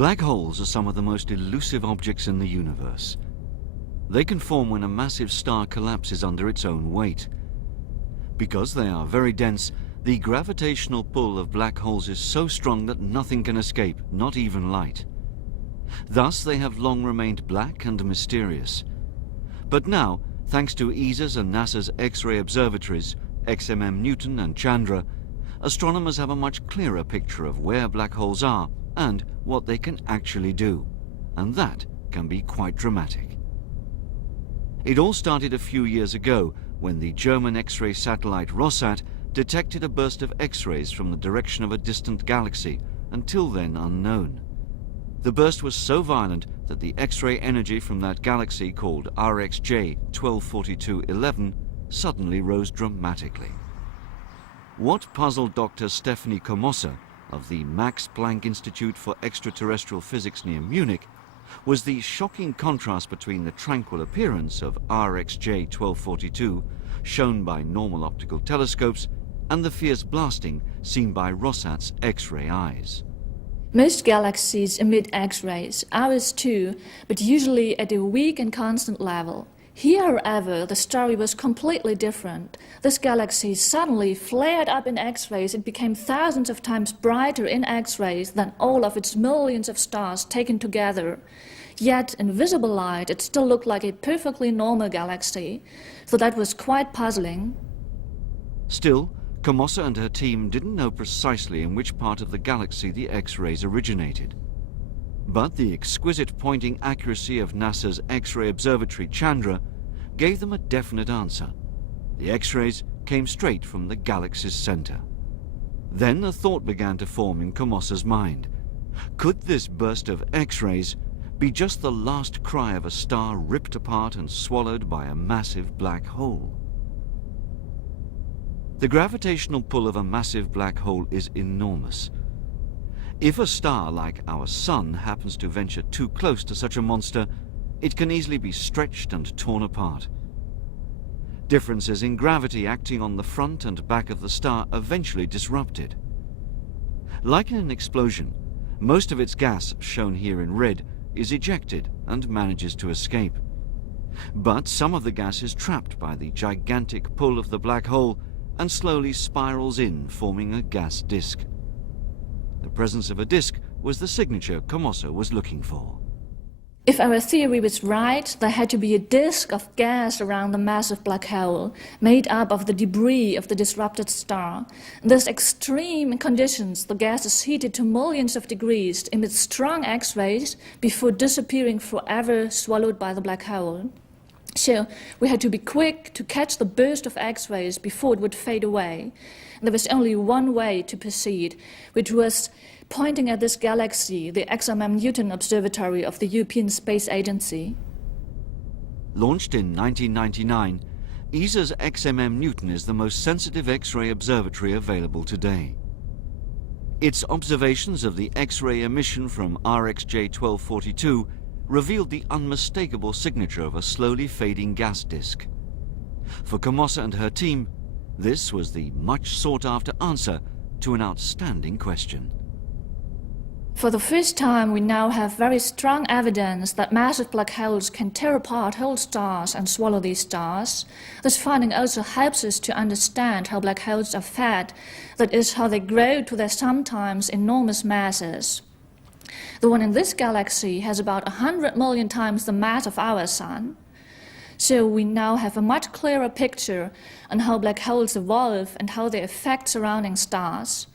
Black holes are some of the most elusive objects in the universe. They can form when a massive star collapses under its own weight. Because they are very dense, the gravitational pull of black holes is so strong that nothing can escape, not even light. Thus, they have long remained black and mysterious. But now, thanks to ESA's and NASA's X-ray observatories, XMM-Newton and Chandra, astronomers have a much clearer picture of where black holes are and what they can actually do. And that can be quite dramatic. It all started a few years ago when the German X-ray satellite Rosat detected a burst of X-rays from the direction of a distant galaxy, until then unknown. The burst was so violent that the X-ray energy from that galaxy, called RxJ 124211, suddenly rose dramatically. What puzzled Dr. Stefanie Komossa of the Max Planck Institute for Extraterrestrial Physics near Munich was the shocking contrast between the tranquil appearance of RxJ 1242, shown by normal optical telescopes, and the fierce blasting seen by Rosat's X-ray eyes. Most galaxies emit X-rays, ours too, but usually at a weak and constant level. Here, however, the story was completely different. This galaxy suddenly flared up in X-rays and became thousands of times brighter in X-rays than all of its millions of stars taken together. Yet, in visible light, it still looked like a perfectly normal galaxy, so that was quite puzzling. Still, Komossa and her team didn't know precisely in which part of the galaxy the X-rays originated. But the exquisite pointing accuracy of NASA's X-ray observatory Chandra gave them a definite answer. The X-rays came straight from the galaxy's center. Then a thought began to form in Komossa's mind. Could this burst of X-rays be just the last cry of a star ripped apart and swallowed by a massive black hole? The gravitational pull of a massive black hole is enormous. If a star like our Sun happens to venture too close to such a monster, it can easily be stretched and torn apart. Differences in gravity acting on the front and back of the star eventually disrupt it. Like in an explosion, most of its gas, shown here in red, is ejected and manages to escape. But some of the gas is trapped by the gigantic pull of the black hole and slowly spirals in, forming a gas disk. The presence of a disk was the signature Komossa was looking for. If our theory was right, there had to be a disk of gas around the massive black hole, made up of the debris of the disrupted star. In these extreme conditions, the gas is heated to millions of degrees, emits strong X-rays, before disappearing forever, swallowed by the black hole. So we had to be quick to catch the burst of X-rays before it would fade away. There was only one way to proceed, which was pointing at this galaxy, the XMM-Newton Observatory of the European Space Agency. Launched in 1999, ESA's XMM-Newton is the most sensitive X-ray observatory available today. Its observations of the X-ray emission from RxJ 1242 revealed the unmistakable signature of a slowly fading gas disk. For Komossa and her team, this was the much sought-after answer to an outstanding question. For the first time, we now have very strong evidence that massive black holes can tear apart whole stars and swallow these stars. This finding also helps us to understand how black holes are fed, that is, how they grow to their sometimes enormous masses. The one in this galaxy has about 100 million times the mass of our Sun. So we now have a much clearer picture on how black holes evolve and how they affect surrounding stars.